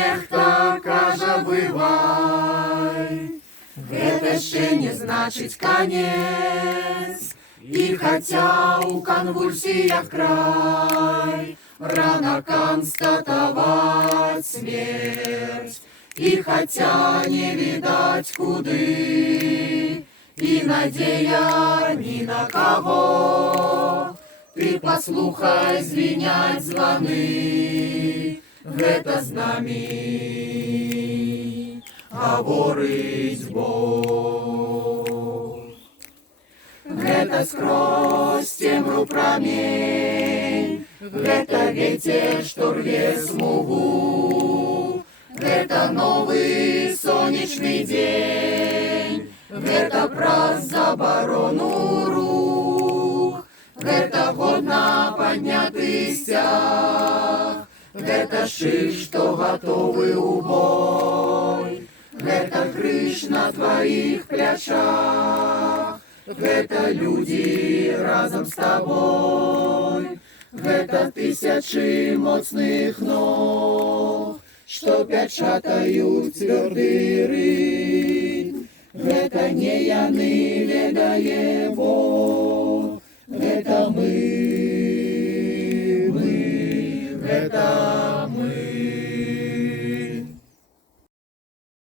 Нехта кажа, бывай, гэта ще не значить конец. І хотя у конвульсиях край, рано констатовать смерть. И хотя не видать куды, и надея ни на кого, ты послухай звенять звоны, гэта з нами говорить Бог. Гэта скрозь цемру промень, гэта ветер, что рве смугу, гэта новый солнечный день, гэта праз заборону рух, гэта годно подняты стяг, гэта шиш, что готовы у бой, гэта крыш на твоих плячах, гэта люди разом с тобой, гэта тысячи моцных ног, что печатают твердый ритм, гэта не яны ведае Бог.